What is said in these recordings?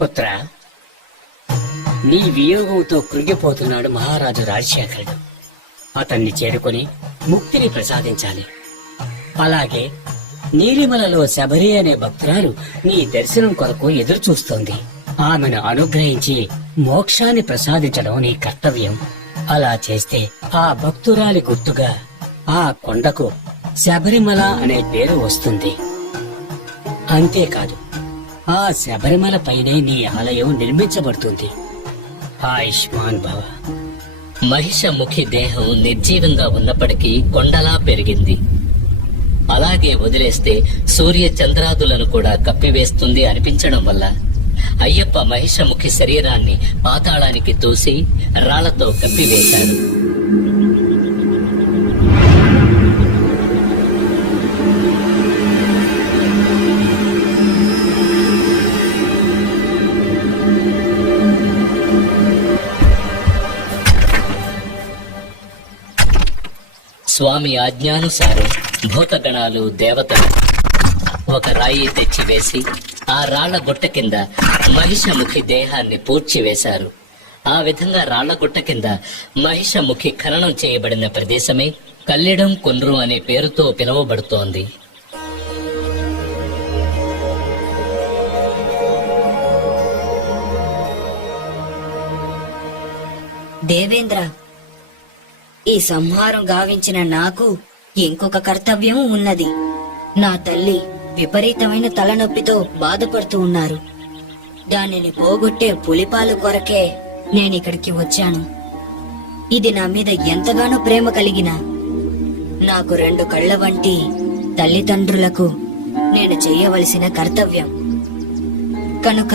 పుత్ర, నీ వియోగంతో కృంగిపోతున్నాడు మహారాజు రాజశేఖరుడు. అతన్ని చేరుకుని ముక్తిని ప్రసాదించాలి. అలాగే నీలిమలలో శబరి అనే భక్తురాలు నీ దర్శనం కొరకు ఎదురు చూస్తోంది. ఆమెను అనుగ్రహించి మోక్షాన్ని ప్రసాదించడం నీ కర్తవ్యం. అలా చేస్తే ఆ భక్తురాలి గుర్తుగా ఆ కొండకు శబరిమల అనే పేరు వస్తుంది. అంతేకాదు, ఆ శబరిమల పైనే నీ ఆలయం నిర్మించబడుతుంది. ఆయుష్మాన్ భవ. మహిషముఖి దేహం నిర్జీవంగా ఉన్నప్పటికీ కొండలా పెరిగింది. అలాగే వదిలేస్తే సూర్య చంద్రాదులను కూడా కప్పివేస్తుంది అనిపించడం వల్ల అయ్యప్ప మహిషముఖి శరీరాన్ని పాతాళానికి తోసి రాళ్లతో కప్పివేశాడు. స్వామి ఆజ్ఞానుసారం భూతగణాలు, దేవతలు ఒక రాయి తెచ్చివేసి ఆ రాళ్ల గుట్ట కింద మహిషముఖి దేహాన్ని పూడ్చివేశారు. ఆ విధంగా రాళ్ల గుట్ట కింద మహిషముఖి ఖననం చేయబడిన ప్రదేశమే కల్లెడం కొన్రు అనే పేరుతో పిలువబడుతోంది. దేవేంద్ర, ఈ సంహారం గావించిన నాకు ఇంకొక కర్తవ్యం ఉన్నది. నా తల్లి విపరీతమైన తలనొప్పితో బాధపడుతూ ఉన్నారు. దానిని పోగొట్టే పులిపాలు కొరకే నేనిక్కడికి వచ్చాను. ఇది నా మీద ఎంతగానో ప్రేమ కలిగిన నాకు 2 కళ్ళ వంటి తల్లిదండ్రులకు నేను చేయవలసిన కర్తవ్యం. కనుక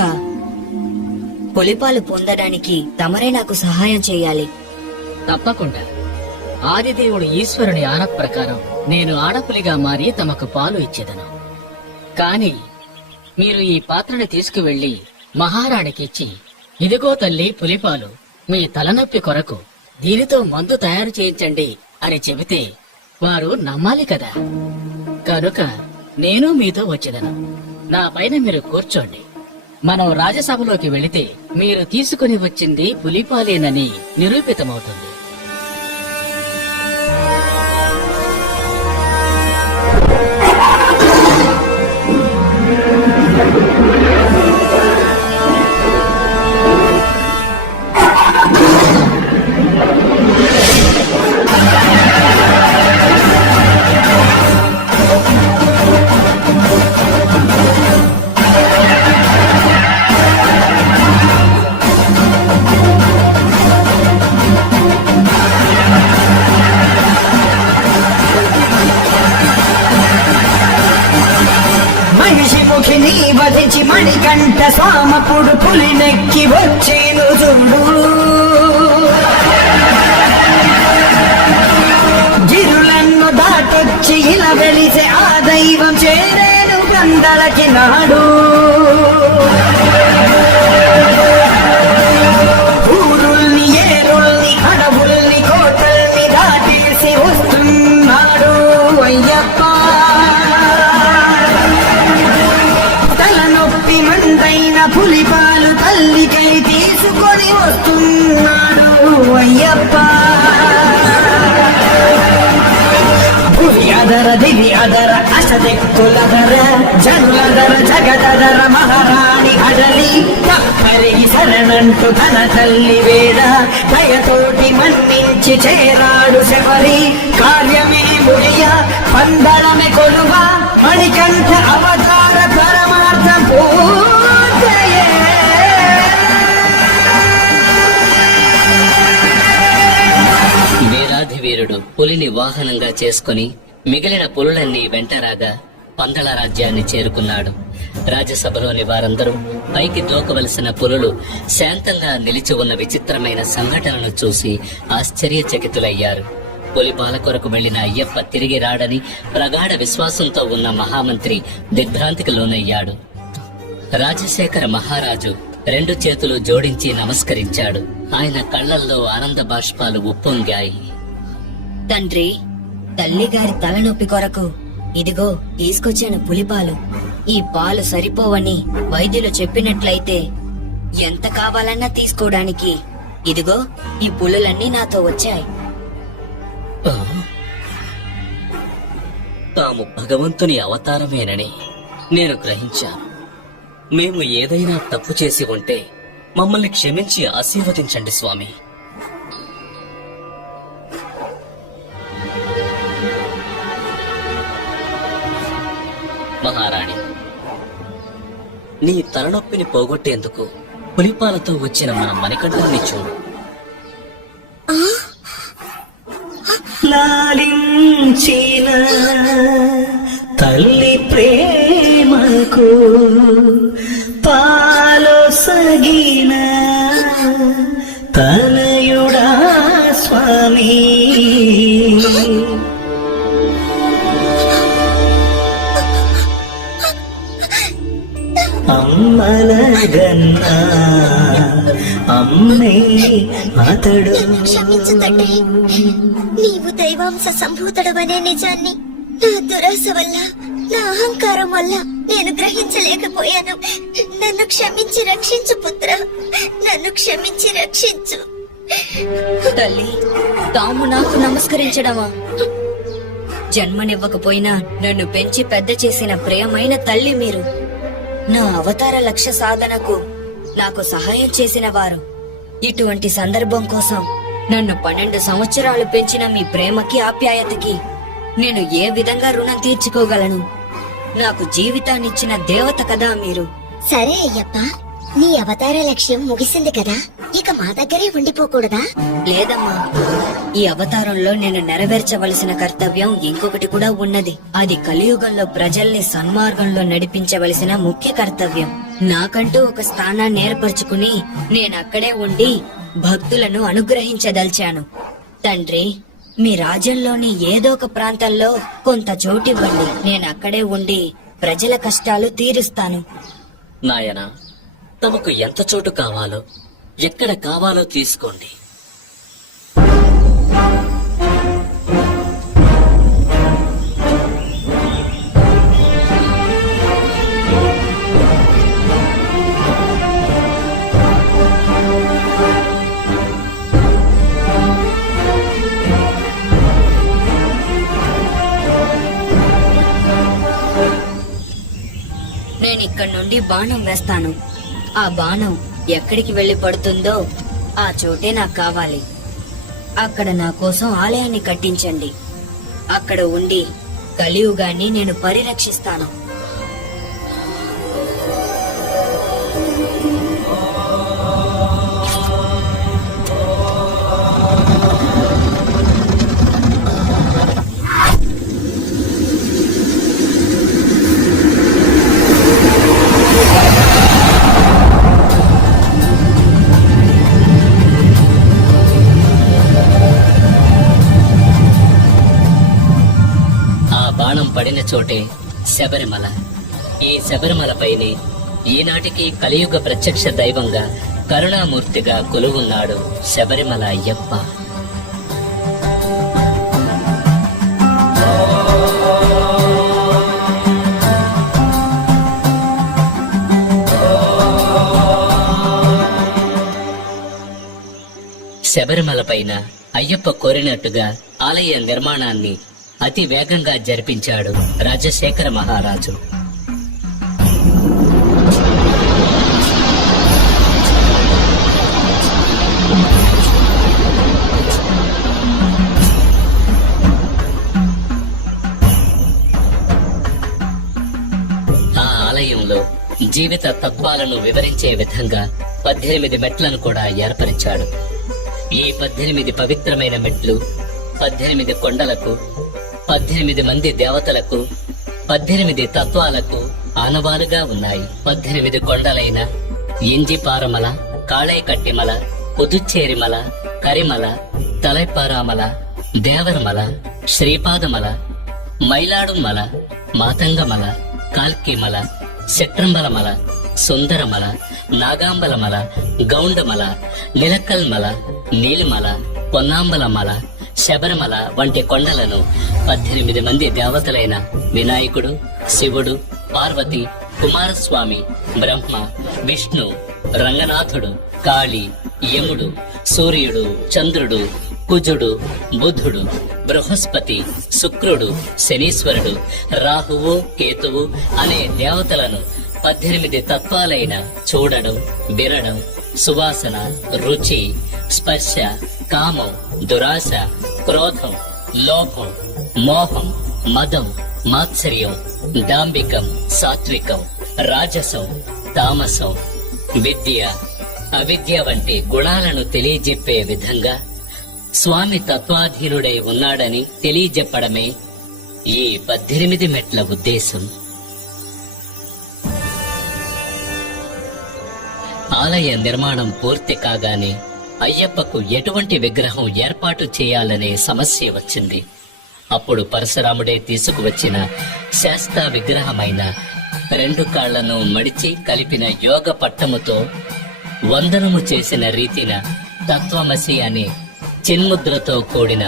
పులిపాలు పొందడానికి తమరే నాకు సహాయం చేయాలి. తప్పకుండా. ఆదిదేవుడు ఈశ్వరుని ఆన ప్రకారం నేను ఆడపులిగా మారి తమకు పాలు ఇచ్చేదను. కాని మీరు ఈ పాత్రని తీసుకువెళ్లి మహారాణికి ఇచ్చి, ఇదిగో తల్లి పులిపాలు, మీ తలనొప్పి కొరకు దీనితో మందు తయారు చేయించండి అని చెబితే వారు నమ్మాలి కదా. కనుక నేను మీతో వచ్చేదను. నా పైన మీరు కూర్చోండి. మనం రాజసభలోకి వెళితే మీరు తీసుకుని వచ్చింది పులిపాలేనని నిరూపితమవుతుంది. మహిషిముఖిని వధించి మణికంఠ స్వామపుడు పులినెక్కి వచ్చేను చూడు. గిరులను దాటొచ్చి ఇలా వెలిసే ఆ దైవం చేరేను గందలకి నాడు. ఊరుల్ని, ఏరుల్ని, అడవుల్ని, కోటల్ని దాటేసి వస్తున్నాడు అయ్యప్ప. తలనొప్పి మందైన పులిపాలు తల్లికై తీసుకొని వస్తున్నాడు అయ్యప్ప. భువి అదర, దివి అదర, అష్టదిక్కులదర, జనులదర, జగదదర మహారాణి అడలి తప్పరిగి శరణంటూ తన తల్లి వేడ దయతోటి మన్నించి చేరాడు శబరి. కార్యమే ముడియ పందరమే కొలువ మణికంఠ అవతార పరమార్థం పూర్తయే. వీరాధివీరుడు పులిని వాహనంగా చేసుకుని మిగిలిన పులులన్నీ వెంటరాగా పందల రాజ్యాన్ని చేరుకున్నాడు. రాజ్యసభలోని వారందరూ పైకి దూకవలసిన పులులు శాంతంగా నిలిచి ఉన్న విచిత్రమైన సంఘటనను చూసి ఆశ్చర్యచకితులయ్యారు. పులిపాల కొరకు వెళ్లిన అయ్యప్ప తిరిగి రాడని ప్రగాఢ విశ్వాసంతో ఉన్న మహామంత్రి దిగ్భ్రాంతికి లోనయ్యాడు. రాజశేఖర మహారాజు 2 చేతులు జోడించి నమస్కరించాడు. ఆయన కళ్లల్లో ఆనంద బాష్పాలు ఉప్పొంగాయి. తండ్రి, తల్లిగారి తలనొప్పి కొరకు ఇదిగో తీసుకొచ్చాను పులిపాలు. ఈ పాలు సరిపోవని వైద్యులు చెప్పినట్లయితే ఎంత కావాలన్నా తీసుకోవడానికి ఇదిగో ఈ పులులన్నీ నాతో వచ్చాయి. ఆ? తాము భగవంతుని అవతారమేనని నేను గ్రహించాను. మేము ఏదైనా తప్పు చేసి ఉంటే మమ్మల్ని క్షమించి ఆశీర్వదించండి స్వామి. మహారాణి, నీ తలనొప్పిని పోగొట్టేందుకు పులిపాలతో వచ్చిన మన మణికంఠుని చూడు. లాలించిన తల్లి ప్రేమకు పాలొసగిన తనయుడా స్వామి. అమ్మలగన్నా అమ్మే అతడు. క్షమించు తండ్రి, నీవు దైవాంశ సంభూతుడవనే నిజాన్ని నా దురాశ వల్ల, నా అహంకారం వల్ల నేను గ్రహించలేకపోయాను. నన్ను క్షమించి రక్షించు పుత్ర, నన్ను క్షమించి రక్షించు. తల్లి, తాము నాకు నమస్కరించడమా? జన్మనివ్వకపోయినా నన్ను పెంచి పెద్ద చేసిన ప్రియమైన తల్లి మీరు. నా అవతార లక్ష్య సాధనకు నాకు సహాయం చేసిన వారు. ఇటువంటి సందర్భం కోసం నన్ను 12 సంవత్సరాలు పెంచిన మీ ప్రేమకి, ఆప్యాయతకి నేను ఏ విధంగా రుణం తీర్చుకోగలను? నాకు జీవితాన్నిచ్చిన దేవత కదా మీరు. సరే అయ్యప్ప, నీ అవతార లక్ష్యం ముగిసింది కదా, ఇక మా దగ్గరే ఉండిపోకూడదా? లేదమ్మా, ఈ అవతారంలో నేను నెరవేర్చవలసిన కర్తవ్యం ఇంకొకటి కూడా ఉన్నది. అది కలియుగంలో ప్రజల్ని సన్మార్గంలో నడిపించవలసిన ముఖ్య కర్తవ్యం. నాకంటూ ఒక స్థానాన్ని ఏర్పరచుకుని నేనక్కడే ఉండి భక్తులను అనుగ్రహించదలిచాను. తండ్రి, మీ రాజ్యంలోని ఏదో ఒక ప్రాంతంలో కొంత చోటివ్వండి. నేనక్కడే ఉండి ప్రజల కష్టాలు తీరుస్తాను. నాయనా, తమకు ఎంత చోటు కావాలో, ఎక్కడ కావాలో తీసుకోండి. నేనిక్కడి నుండి బాణం వేస్తాను. ఆ బాణం ఎక్కడికి వెళ్లి పడుతుందో ఆ చోటే నాకు కావాలి. అక్కడ నా కోసం ఆలయాన్ని కట్టించండి. అక్కడ ఉండి కలియుగాన్ని నేను పరిరక్షిస్తాను. పడిన చోటే శబరిమల. ఈ శబరిమలపైనే ఈనాటికి కలియుగ ప్రత్యక్ష దైవంగా, కరుణామూర్తిగా కొలువున్నాడు శబరిమల అయ్యప్ప. శబరిమల పైన అయ్యప్ప కోరినట్టుగా ఆలయ నిర్మాణాన్ని అతి వేగంగా జరిపించాడు రాజశేఖర మహారాజు. ఆ ఆలయంలో జీవిత తత్వాలను వివరించే విధంగా 18 మెట్లను కూడా ఏర్పరిచాడు. ఈ 18 పవిత్రమైన మెట్లు 18 కొండలకు, 18 మంది దేవతలకు, 18 తత్వాలకు ఆనవాలుగా ఉన్నాయి. 18 కొండలైన ఇంజిపారమల, కాళైకట్టిమల, పుదుచ్చేరిమల, కరిమల, తలైపారామల, దేవరమల, శ్రీపాదమల, మైలాడుమల, మాతంగమల, కాల్కిమల, శట్రంబలమల, సుందరమల, నాగాంబలమల, గౌండమల, నిలకల్మల, నీలిమల, పొన్నాంబలమల, శబరిమల వంటి కొండలను 18 మంది దేవతలైన వినాయకుడు, శివుడు, పార్వతి, కుమారస్వామి, బ్రహ్మ, విష్ణు, రంగనాథుడు, కాళి, యముడు, సూర్యుడు, చంద్రుడు, కుజుడు, బుధుడు, బృహస్పతి, శుక్రుడు, శనీశ్వరుడు, రాహువు, కేతువు అనే దేవతలను 18 తత్వాలైన చూడడం, వినడం, సువాసన, రుచి, స్పర్శ, కామం, దురాశ, క్రోధం, లోభం, మోహం, మదం, మాత్సర్యం, డాంబికం, సాత్వికం, రాజసం, తామసం, విద్య, అవిద్య వంటి గుణాలను తెలియజెప్పే విధంగా స్వామి తత్వాధీనుడై ఉన్నాడని తెలియజెప్పడమే ఈ 18 మెట్ల ఉద్దేశం. ఆలయ నిర్మాణం పూర్తి కాగానే అయ్యప్పకు ఎటువంటి విగ్రహం ఏర్పాటు చేయాలనే సమస్య వచ్చింది. అప్పుడు పరశురాముడే తీసుకువచ్చిన శాస్తా విగ్రహమైన 2 కాళ్లను మడిచి కలిపిన యోగ పట్టముతో వందనము చేసిన రీతిన తత్వమసి అనే చిన్ముద్రతో కూడిన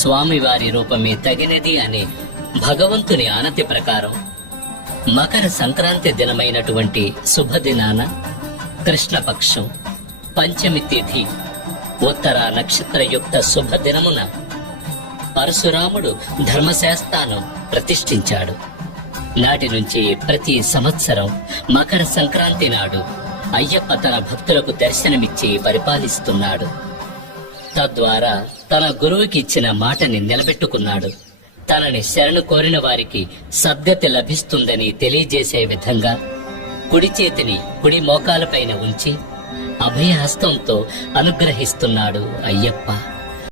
స్వామివారి రూపమే తగినది అనే భగవంతుని ఆనతి ప్రకారం మకర సంక్రాంతి దినమైనటువంటి శుభదినాన కృష్ణపక్షం పంచమి తిథి ఉత్తర నక్షత్రయుక్త శుభదినమున పరశురాముడు ధర్మశాస్త్రాను ప్రతిష్ఠించాడు. నాటి నుంచి ప్రతి సంవత్సరం మకర సంక్రాంతి నాడు అయ్యప్ప తన భక్తులకు దర్శనమిచ్చి పరిపాలిస్తున్నాడు. తద్వారా తన గురువుకి ఇచ్చిన మాటని నిలబెట్టుకున్నాడు. తనని శరణు కోరిన వారికి సద్గతి లభిస్తుందని తెలియజేసే విధంగా కుడి చేతిని కుడి మోకాలపైన ఉంచి అభయహస్తంతో అనుగ్రహిస్తున్నాడు అయ్యప్ప.